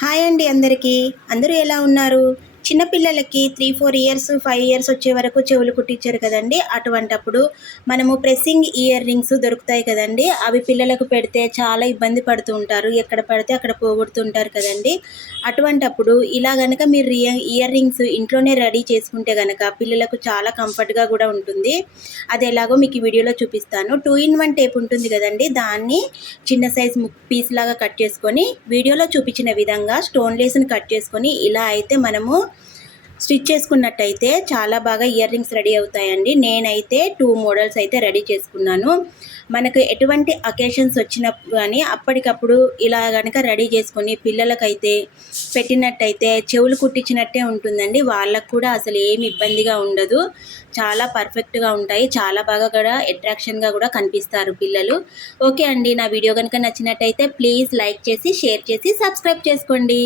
Hi అండి అందరికీ. అందరూ ఎలా ఉన్నారు? చిన్నపిల్లలకి 3, 4 ఇయర్స్, 5 ఇయర్స్ వచ్చే వరకు చెవులు కుట్టించారు కదండీ! అటువంటప్పుడు మనము ప్రెస్సింగ్ ఇయర్ రింగ్స్ దొరుకుతాయి కదండీ! అవి పిల్లలకు పెడితే చాలా ఇబ్బంది పడుతూ ఉంటారు. ఎక్కడ పడితే అక్కడ పోగొడుతుంటారు కదండీ! అటువంటప్పుడు ఇలా గనక మీరు ఇయర్ రింగ్స్ ఇంట్లోనే రెడీ చేసుకుంటే గనక పిల్లలకు చాలా కంఫర్ట్‌గా గూడా ఉంటుంది. అది ఎలాగో మీకు ఈ వీడియోలో చూపిస్తాను. 2 ఇన్ 1 టేప్ ఉంటుంది కదండీ! దాన్ని చిన్న సైజ్ పీస్ లాగా కట్ చేసుకొని వీడియోలో చూపించిన విధంగా స్టోన్ లేస్‌ని కట్ చేసుకొని ఇలా అయితే మనము స్టిచ్ చేసుకున్నట్టయితే చాలా బాగా ఇయర్ రింగ్స్ రెడీ అవుతాయండి. నేనైతే 2 మోడల్స్ అయితే రెడీ చేసుకున్నాను. మనకు ఎటువంటి అకేషన్స్ వచ్చినప్పుడు కానీ అప్పటికప్పుడు ఇలా కనుక రెడీ చేసుకొని పిల్లలకైతే పెట్టినట్టయితే చెవులు కుట్టించినట్టే ఉంటుందండి. వాళ్ళకు కూడా అసలు ఏమి ఇబ్బందిగా ఉండదు. చాలా పర్ఫెక్ట్గా ఉంటాయి. చాలా బాగా కూడా అట్రాక్షన్గా కూడా కనిపిస్తారు పిల్లలు. ఓకే అండి, నా వీడియో కనుక నచ్చినట్టయితే ప్లీజ్ లైక్ చేసి, షేర్ చేసి, సబ్స్క్రైబ్ చేసుకోండి.